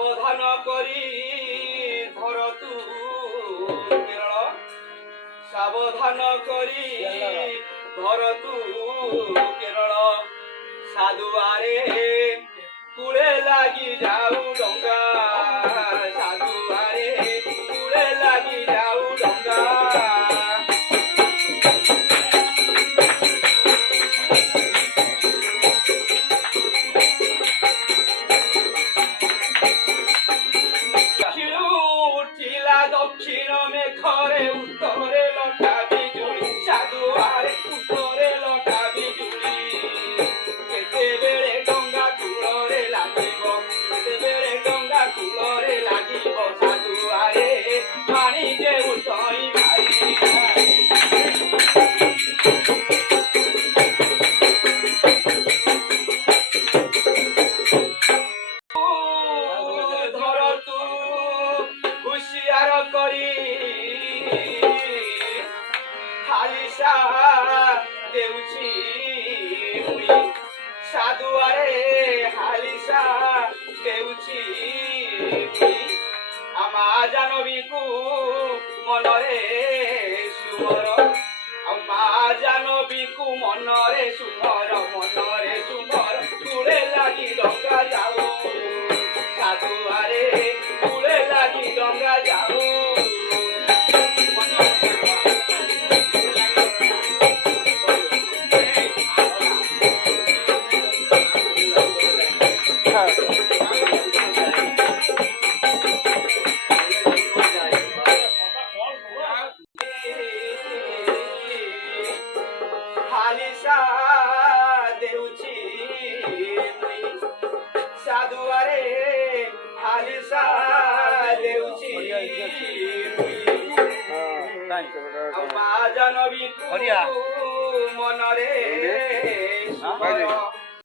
সাবধান করি ধর তু কেরল সাবধান করি ধর তু কেরল সাধুয়ারে কূলে লাগি যাও ডঙ্গা সাধুয়ারে কূলে লাগি যাও ডঙ্গা দক্ষিণ মেঘরে উত্তরে লটা বিজুড়ি সাধুয়ারে উত্তরে লটা বিজুড়ি কেতেবেলে ডঙ্গা কূଳରେ লাগিব কেতেবেলে ডঙ্গা কূଳରେ লাগিব সাধুয়ারে পাଣି যে উঠଇ ଭାଇ ଧର ତୁ হুঁশিয়ার করি হালিসা দেউছি সাধুয়ারে হালিসা দেউছি আমা জানবীকু মনরে সুমর আমা জানবীকু মনরে সুমর কূলে লাগি ডঙ্গা যাও সাধুয়ারে কূলে লাগি ডঙ্গা যাও হালিসা দেউছি সাধুয়ারে হালিসা দেউছি মা জানবী মনরে